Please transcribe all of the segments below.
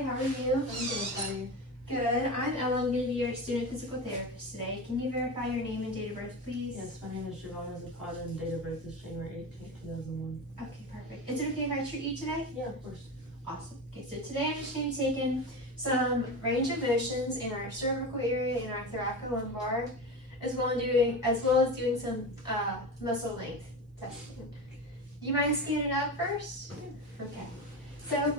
Hi, how are you? I'm good. How are you? Good. I'm Ella. I'm going to be your student physical therapist today. Can you verify your name and date of birth, please? Yes, my name is Giovanna Zapata and date of birth is January 18th, 2001. Okay, perfect. Is it okay if I treat you today? Yeah, of course. Awesome. Okay, so today I'm just going to be taking some range of motions in our cervical area and our thoracolumbar, as well as doing some muscle length testing. Do you mind standing up first? Yeah. Okay. So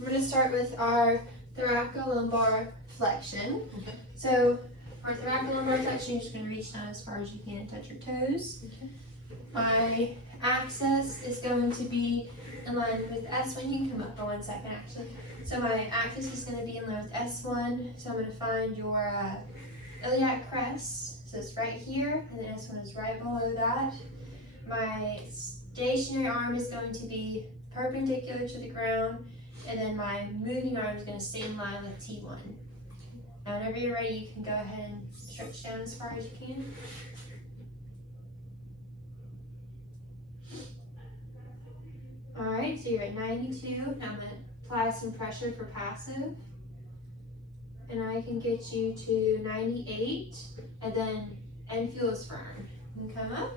we're going to start with our thoracolumbar flexion. Okay. So for thoracolumbar flexion, you're just going to reach down as far as you can and touch your toes. Okay. My axis is going to be in line with S1. You can come up for 1 second actually. So my axis is going to be in line with S1. So I'm going to find your iliac crest. So it's right here, and then S1 is right below that. My stationary arm is going to be perpendicular to the ground, and then my moving arm is going to stay in line with T1. Now whenever you're ready, you can go ahead and stretch down as far as you can. Alright, so you're at 92. Now I'm going to apply some pressure for passive. And I can get you to 98, and then end feels firm. You can come up.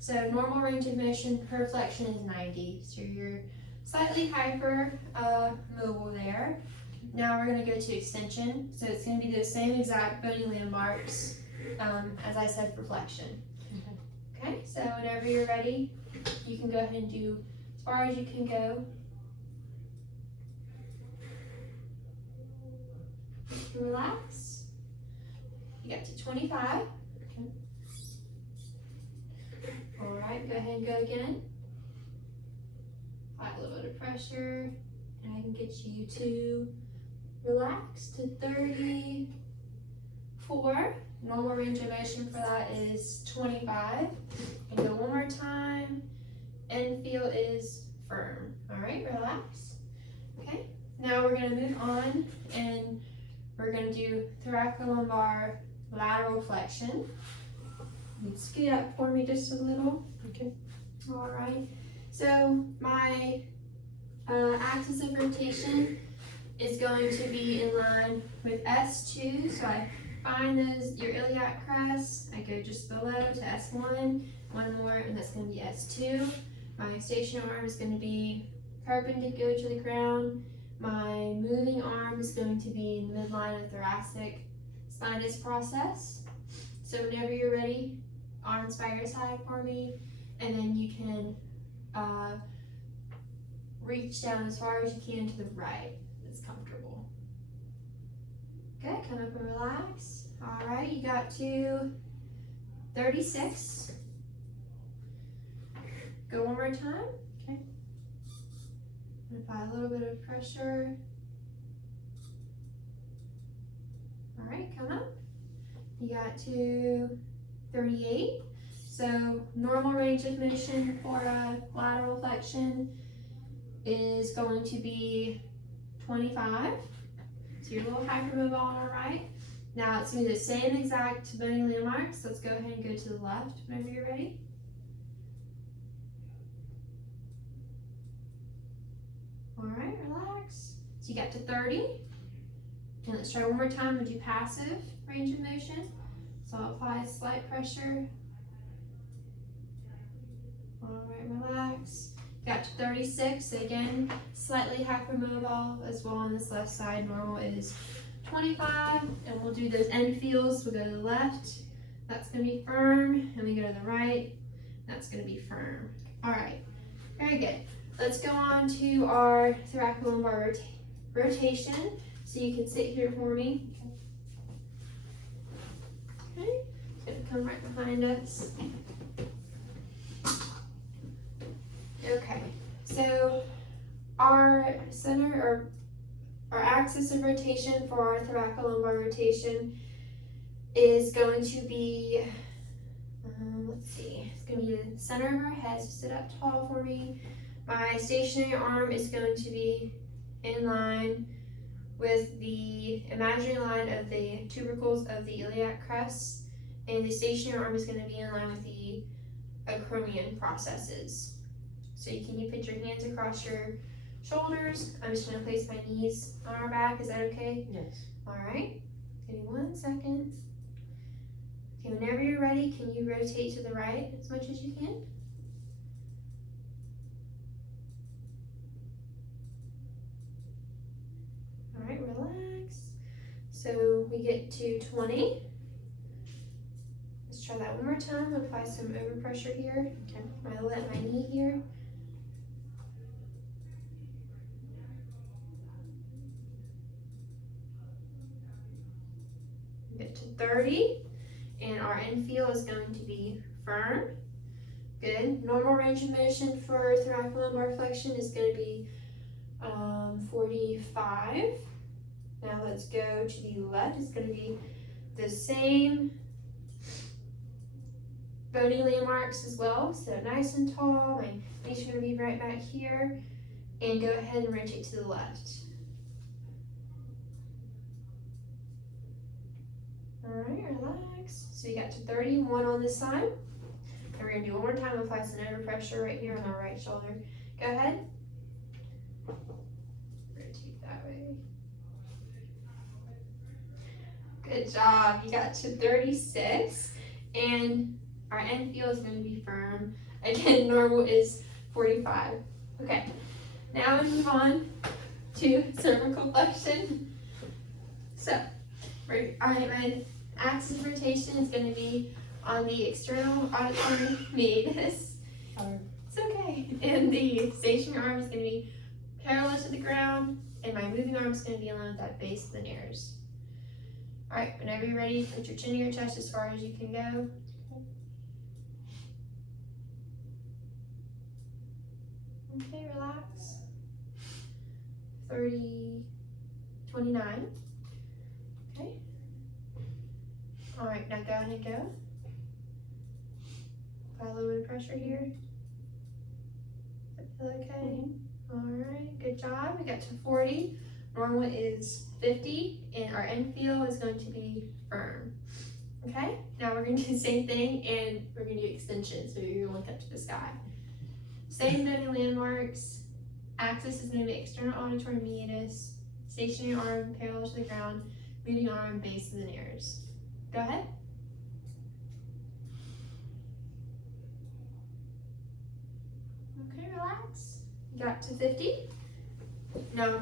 So normal range of motion per flexion is 90. So you're slightly hyper mobile there. Now we're going to go to extension. So it's going to be the same exact bony landmarks as I said for flexion. Okay, so whenever you're ready, you can go ahead and do as far as you can go. Relax. You got to 25. Okay. Alright, go ahead and go again. Apply a little bit of pressure, and I can get you to relax to 34. Normal range of motion for that is 25. And go one more time. End feel is firm. Alright, relax. Okay, now we're going to move on, and we're going to do thoracolumbar lateral flexion. You can scoot up for me just a little. Okay. All right. So my axis of rotation is going to be in line with S2. So I find your iliac crest. I go just below to S1. One more, and that's going to be S2. My stationary arm is going to be perpendicular to the ground. My moving arm is going to be in the midline of thoracic sinus process. So whenever you're ready, arms by your side for me, and then you can reach down as far as you can to the right. It's comfortable. Good, come up and relax. All right, you got to 36. Go one more time. Okay. Apply a little bit of pressure. All right, come up. You got to 38. So normal range of motion for a lateral flexion is going to be 25. So you're a little hypermobile on the right. Now it's going to be the same exact bony landmarks. Let's go ahead and go to the left whenever you're ready. All right, relax. So you got to 30. And let's try one more time. We'll do passive range of motion. So I'll apply slight pressure. All right, relax. Got to 36. So again, slightly hypermobile as well on this left side. Normal is 25. And we'll do those end feels. We'll go to the left. That's going to be firm. And we go to the right. That's going to be firm. All right, very good. Let's go on to our thoracolumbar rotation. So you can sit here for me. Okay, it's going to come right behind us. Okay, so our center or our axis of rotation for our thoracolumbar rotation is going to be, let's see, it's going to be the center of our head. So sit up tall for me. My stationary arm is going to be in line with the imaginary line of the tubercles of the iliac crest, and the stationary arm is going to be in line with the acromion processes. So you put your hands across your shoulders. I'm just gonna place my knees on our back. Is that okay? Yes. All right. Give me 1 second. Okay, whenever you're ready, can you rotate to the right as much as you can? All right, relax. So we get to 20. Let's try that one more time. Apply some overpressure here. Okay. I'm gonna let my knee here. Get to 30, and our infield is going to be firm. Good. Normal range of motion for thoracolumbar flexion is going to be 45. Now let's go to the left. It's going to be the same bony landmarks as well. So nice and tall. My knees are going to be right back here. And go ahead and rotate to the left. Alright, relax. So you got to 31 on this side. And we're going to do one more time. Apply some overpressure right here on our right shoulder. Go ahead. Rotate that way. Good job. You got to 36. And our end feel is going to be firm. Again, normal is 45. Okay. Now we move on to cervical flexion. So, my axis of rotation is going to be on the external auditory meatus. It's okay. And the stationary arm is going to be parallel to the ground, and my moving arm is going to be along that base of the nares. All right, whenever you're ready, put your chin to your chest as far as you can go. Okay, relax. 30, 29. Okay. All right, now go ahead and go. Apply a little bit of pressure here. Does that feel okay? All right, good job. We got to 40. Normal is 50, and our end feel is going to be firm. Okay, now we're going to do the same thing, and we're going to do extension, so you're going to look up to the sky. Same bony landmarks. Axis is going to be external auditory meatus. Stationary arm parallel to the ground. Moving arm base of the nares. Go ahead. Okay, relax. You got to 50. Now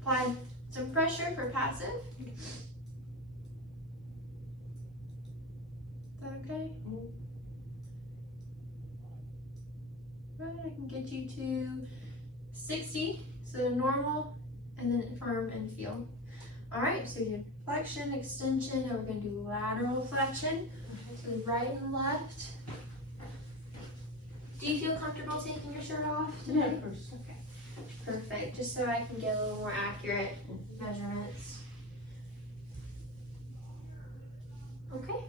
apply some pressure for passive. Is that okay? Right, I can get you to 60, so normal, and then firm and feel. All right, so you have flexion, extension, and we're going to do lateral flexion. So the right and left. Do you feel comfortable taking your shirt off today? Yeah, of course. Okay, perfect. Just so I can get a little more accurate measurements. Okay.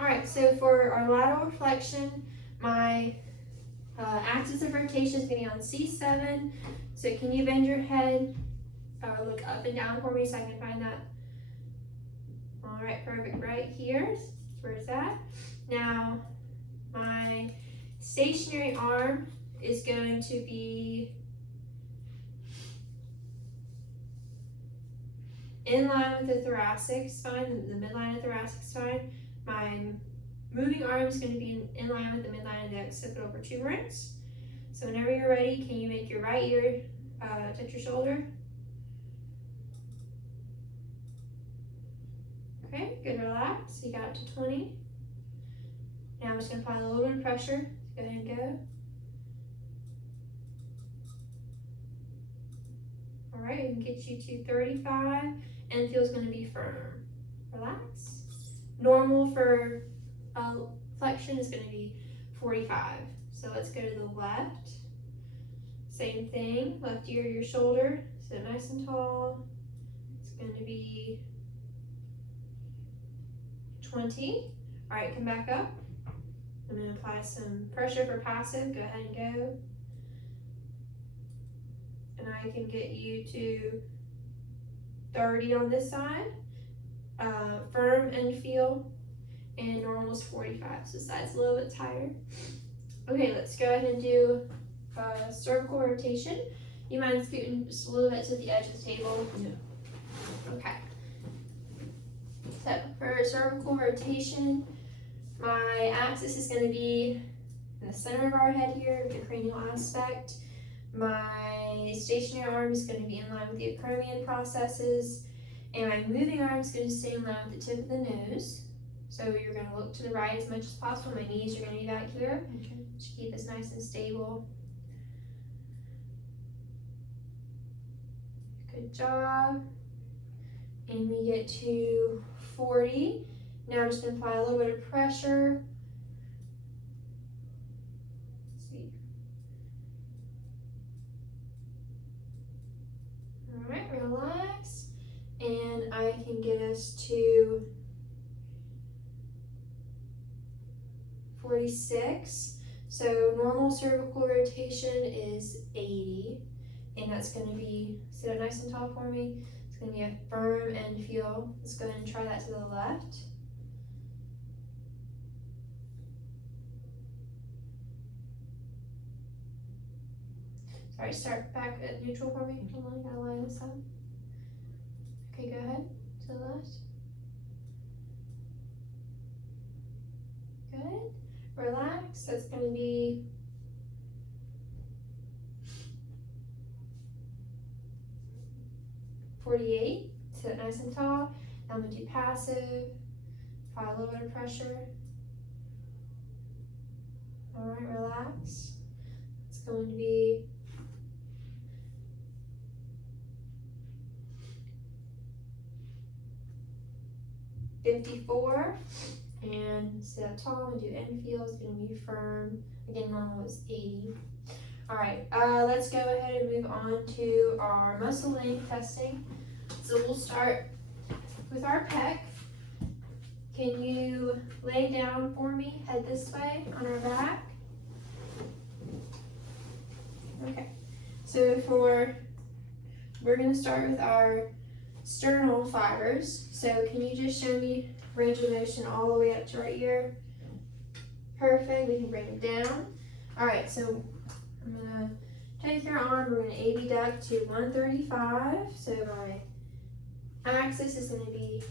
All right, so for our lateral flexion, my axis of rotation is going to be on C7. So can you bend your head, look up and down for me so I can find that? All right, perfect. Right here. That's where it's at. Now, my stationary arm is going to be in line with the thoracic spine, the midline of the thoracic spine. My moving arm is going to be in line with the midline of the occipital protuberance. So whenever you're ready, can you make your right ear touch your shoulder? Okay, good, relax. You got it to 20. Now I'm just going to apply a little bit of pressure. Go ahead and go. All right, we can get you to 35, and it feels going to be firm. Relax. Normal for flexion is going to be 45. So let's go to the left. Same thing, left ear to your shoulder. Sit nice and tall. It's going to be 20. All right, come back up. I'm going to apply some pressure for passive. Go ahead and go. And I can get you to 30 on this side. Firm and feel. And normal is 45, so side's a little bit tighter. Okay, let's go ahead and do cervical rotation. You mind scooting just a little bit to the edge of the table? Yeah. Okay. So for cervical rotation, my axis is going to be in the center of our head here, the cranial aspect. My stationary arm is going to be in line with the acromion processes, and my moving arm is going to stay in line with the tip of the nose. So you're going to look to the right as much as possible. My knees are going to be back here Okay. to keep this nice and stable. Good job. And we get to 40. Now I'm just going to apply a little bit of pressure. Let's see. Alright, relax. And I can get us to 46. So normal cervical rotation is 80. And that's going to be, sit up nice and tall for me. It's going to be a firm end feel. Let's go ahead and try that to the left. Sorry, start back at neutral for me. Hold on, I gotta line this up. Okay, go ahead, to the left. Good. Relax, that's gonna be 48. Sit nice and tall. Now I'm gonna do passive. Apply a little bit of pressure. Alright, relax. It's going to be 54. And sit up tall and do end feel. It's going to be firm. Again, normal is 80. Alright, let's go ahead and move on to our muscle length testing. So we'll start with our pec. Can you lay down for me, head this way on our back? Okay, so we're going to start with our sternal fibers. So can you just show me range of motion all the way up to right here? Perfect, we can bring it down. All right, so I'm gonna take your arm, we're gonna abduct to 135. So my axis is gonna be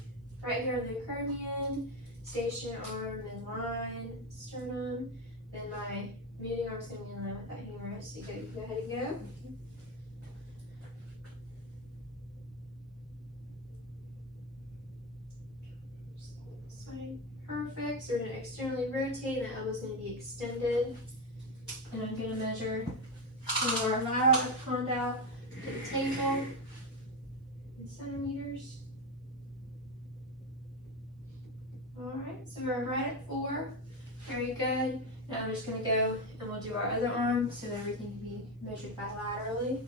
right here on the acromion, stationary arm in line, sternum. Then my moving arm is gonna be in line with that humerus. So you go ahead and go. Perfect, so we're going to externally rotate, and the elbow's going to be extended. And I'm going to measure from our lateral condyle to the table in centimeters. Alright, so we're right at 4. Very good. Now I'm just going to go and we'll do our other arm so that everything can be measured bilaterally.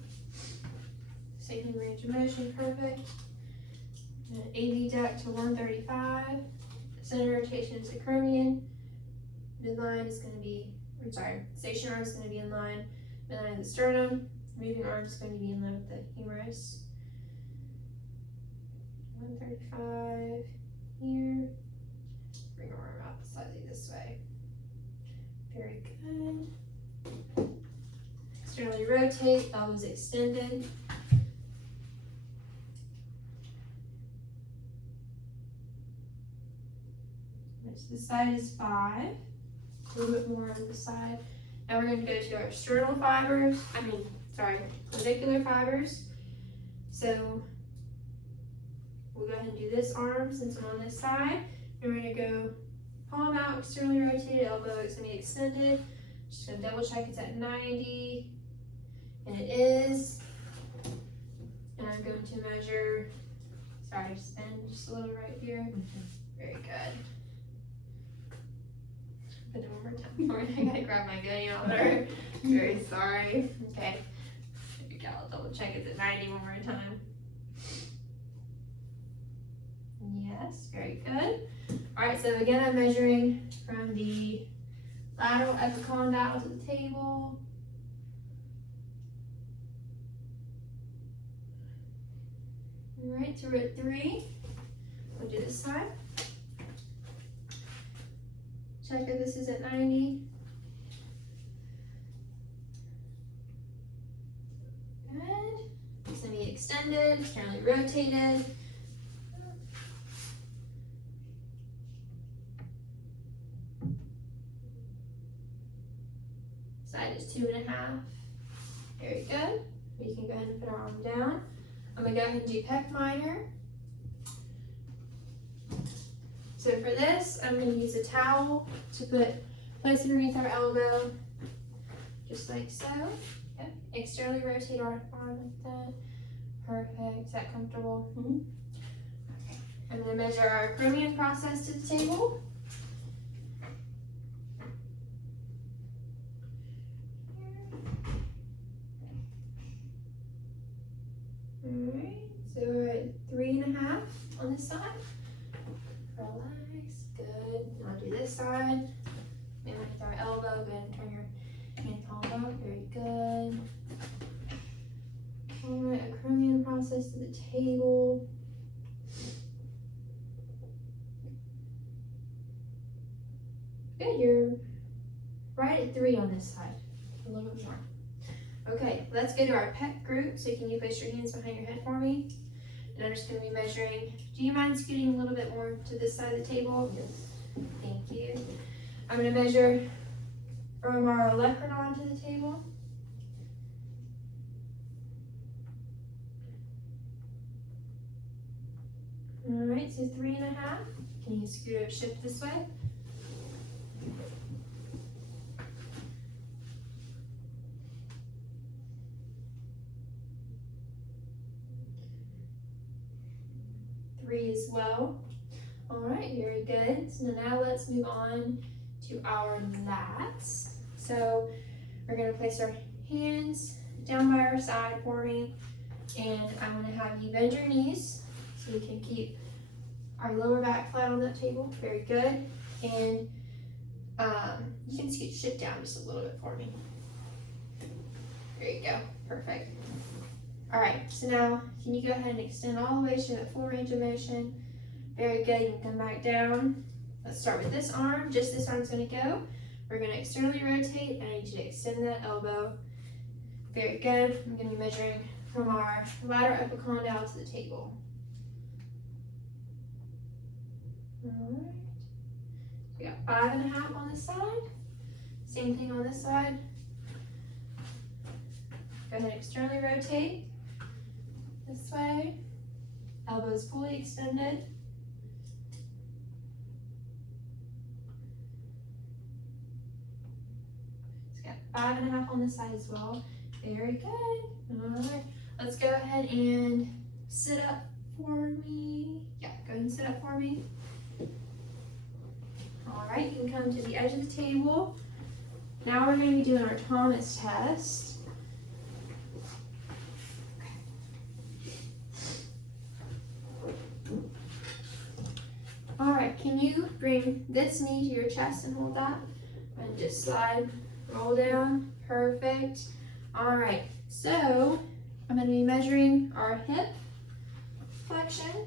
Same range of motion, perfect. Abduct to 135. Center rotation is acromion. Midline is going to be, stationary arm is going to be in line. Midline of the sternum. Moving arm is going to be in line with the humerus. 135 here. Bring our arm out slightly this way. Very good. Externally rotate, elbows extended. This side is 5, a little bit more on this side. Now we're going to go to our sternal fibers, clavicular fibers. So we'll go ahead and do this arm since I'm on this side. We're going to go palm out, externally rotated, elbow is going to be extended. Just going to double check it's at 90, and it is. And I'm going to measure, spin just a little right here. Very good. But one more time. I gotta grab my gunny out there. Very sorry. Okay. I'll double check it's at 90 one more time. Yes, very good. Alright, so again I'm measuring from the lateral epicondyle to the table. Alright, so we're at 3. We'll do this side. Check if this is at 90. Good. fully extended, externally rotated. Side is 2.5. Very good. We can go ahead and put our arm down. I'm gonna go ahead and do pec minor. So for this, I'm gonna use a towel to place underneath our elbow, just like so. Yep. Externally rotate our arm like that. Perfect. Is that comfortable? Mhm. Okay. I'm gonna measure our acromion process to the table. Alright, so we're at 3.5 on this side. Relax, good. Now do this side. And with our elbow, go ahead and turn your hand elbow. Very good. Alright, acromion process to the table. Good, you're right at 3 on this side. A little bit more. Okay, let's go to our pec group. So can you place your hands behind your head for me? And I'm just going to be measuring. Do you mind scooting a little bit more to this side of the table? Yes. Thank you. I'm going to measure from our olecranon to the table. Alright, so 3.5. Can you scoot up, shift this way? Three as well. Alright, very good. So now let's move on to our lats. So we're going to place our hands down by our side for me, and I'm going to have you bend your knees so we can keep our lower back flat on that table. Very good. And you can shift down just a little bit for me. There you go. Perfect. Alright, so now can you go ahead and extend all the way to that full range of motion? Very good. You can come back down. Let's start with this arm. Just this arm's going to go. We're going to externally rotate, and I need you to extend that elbow. Very good. I'm going to be measuring from our lateral epicondyle to the table. Alright. We got 5.5 on this side. Same thing on this side. Go ahead and externally rotate this way. Elbows fully extended. It's got 5.5 on this side as well. Very good. Alright. Let's go ahead and sit up for me. Yeah, go ahead and sit up for me. Alright, you can come to the edge of the table. Now we're going to be doing our Thomas test. Alright, can you bring this knee to your chest and hold that? And just slide, roll down. Perfect. Alright, so I'm going to be measuring our hip flexion.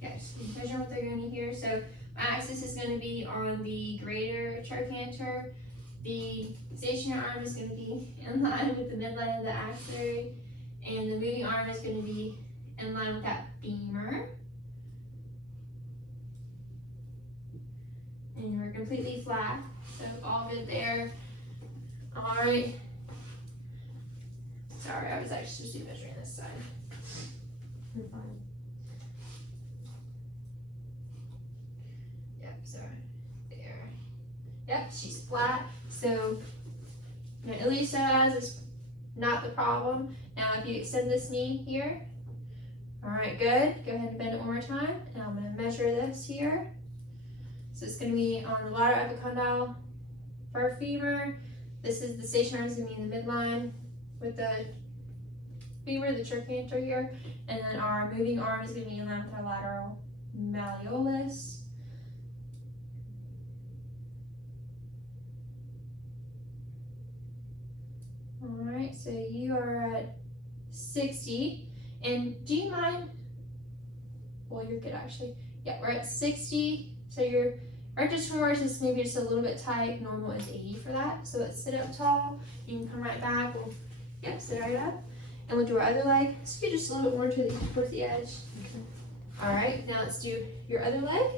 Yes, measure what they're going to here. So my axis is going to be on the greater trochanter. The stationary arm is going to be in line with the midline of the axillary. And the moving arm is going to be in line with that femur. And we're completely flat, so all good there. Alright. Sorry, I was actually just measuring this side. You're fine. Yep, sorry. There. Yep, she's flat. So, Elisa has is not the problem. Now, if you extend this knee here, alright, good. Go ahead and bend it one more time. And I'm going to measure this here. So it's going to be on the lateral epicondyle for our femur. This is the stationary is going to be in the midline with the femur, the trochanter here. And then our moving arm is going to be in line with our lateral malleolus. Alright, so you are at 60. And do you mind? Well, you're good actually. Yeah, we're at 60. So your rectus femoris is maybe just a little bit tight. Normal is 80 for that. So let's sit up tall. You can come right back. Yep, sit right up. And we'll do our other leg. Scoot just a little bit more towards the edge. Okay. All right, now let's do your other leg.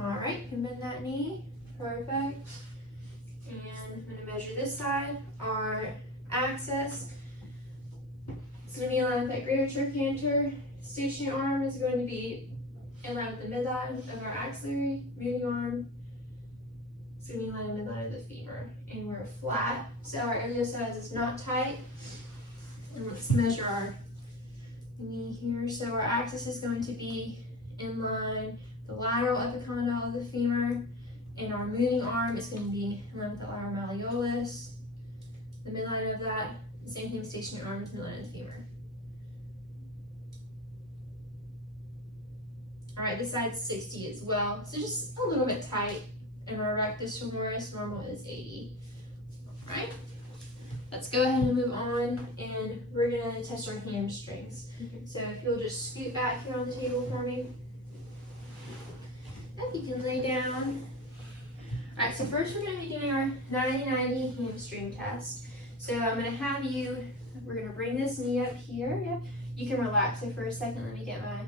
All right, you can bend that knee. Perfect. And I'm gonna measure this side. Our axis is gonna be in line with that greater trochanter. Stationary arm is going to be in line with the midline of our axillary. Moving arm is gonna be in line with the midline of the femur. And we're flat, so our iliopsoas is not tight. And let's measure our knee here. So our axis is going to be in line the lateral epicondyle of the femur, and our moving arm is going to be in line with the lateral malleolus, the midline of that. The same thing, stationary arm with midline of the femur. All right, this side's 60 as well, so just a little bit tight. And our rectus femoris normal is 80. All right, let's go ahead and move on, and we're gonna test our hamstrings. So if you'll just scoot back here on the table for me. If you can lay down. All right, so first we're gonna be doing our 90-90 hamstring test. So I'm gonna have you, we're gonna bring this knee up here. Yep. You can relax it for a second. Let me get my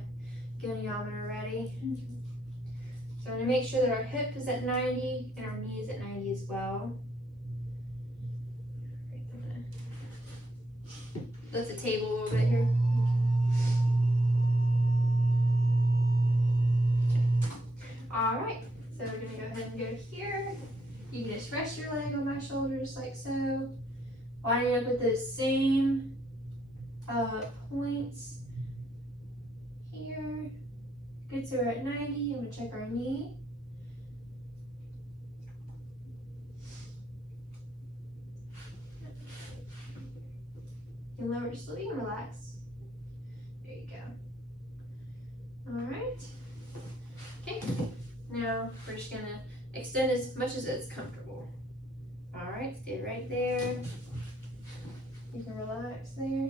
goniometer ready. So I'm gonna make sure that our hip is at 90 and our knee is at 90 as well. Right, I'm gonna lift the table a little bit here. All right, so we're gonna go ahead and go here. You can just rest your leg on my shoulders like so. Lining up with those same points here. Good, so we're at 90. I'm gonna check our knee. You can lower just a little bit, relax. There you go. All right. Okay. Now we're just gonna extend as much as it's comfortable. All right, stay right there. You can relax there.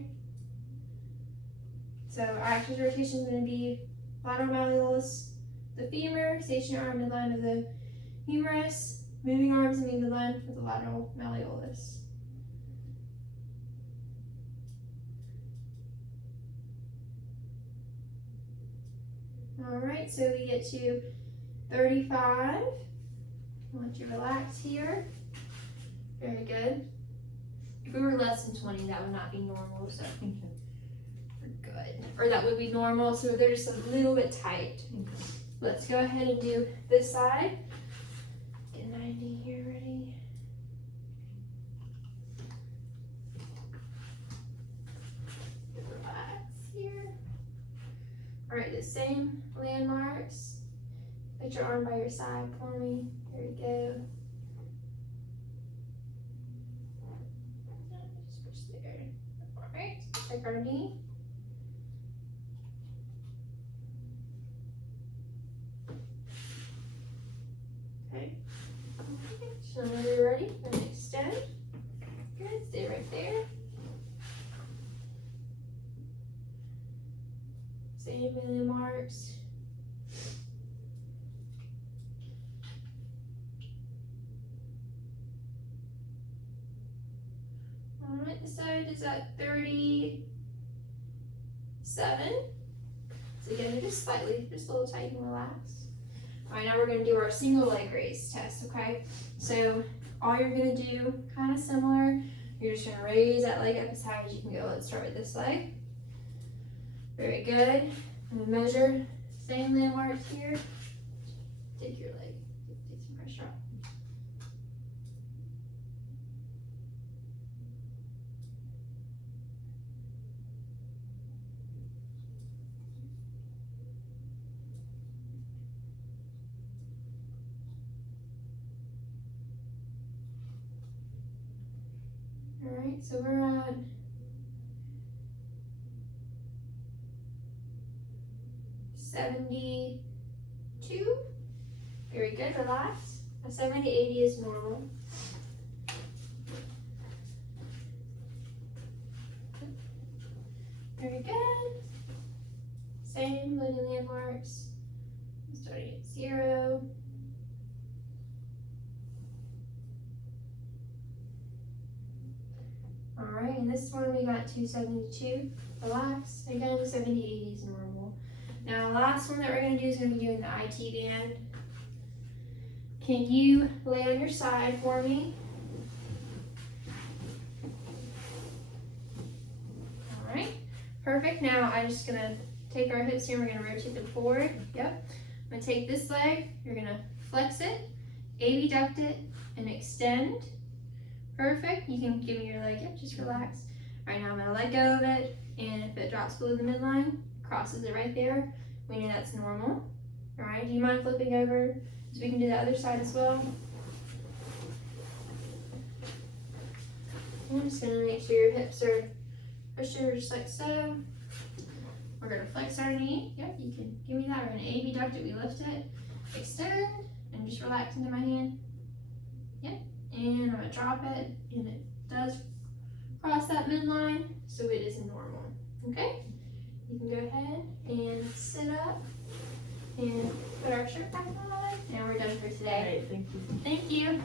So our axis rotation is gonna be lateral malleolus, the femur, stationary arm midline of the humerus, moving arms and midline of the lateral malleolus. All right, so we get to 35. I'll let you relax here. Very good. If we were less than 20, that would not be normal, so we're good. Or that would be normal, so they're just a little bit tight. Let's go ahead and do this side. Get 90 here ready. Relax here. All right, the same landmarks. Put your arm by your side for me. There we go. Just push there. All right, check our knee. Okay. So whenever you're ready, I'm gonna extend. Good, stay right there. Same landmarks. All right, this side is at 37. So again, just slightly, just a little tight and relax. All right, now we're gonna do our single leg raise test, okay? So all you're gonna do, kind of similar, you're just gonna raise that leg up as high as you can go. Let's start with this leg. Very good. I'm gonna measure, same landmarks here. Take your leg, take some pressure off. All right, so we're at 72. Very good, relax. A 70 to 80 is normal. Very good. Same loading landmarks. Starting at 0. All right, and this one we got 272. Relax. Again, 70, 80 is normal. Now, last one that we're gonna do is gonna be doing the IT band. Can you lay on your side for me? All right, perfect. Now I'm just gonna take our hips here, we're gonna rotate them forward. Yep. I'm gonna take this leg, you're gonna flex it, abduct it, and extend. Perfect. You can give me your leg, yep, just relax. All right, now I'm gonna let go of it, and if it drops below the midline, crosses it right there, we know that's normal. All right, do you mind flipping over so we can do the other side as well? I'm just gonna make sure your hips are pushed over just like so. We're gonna flex our knee. Yep, you can give me that. We're gonna abduct it, we lift it, extend, and just relax into my hand. Yep, and I'm gonna drop it, and it does cross that midline, so it is normal. Okay, you can go ahead and sit up and put our shirt back on, and we're done for today. Alright, thank you. Thank you.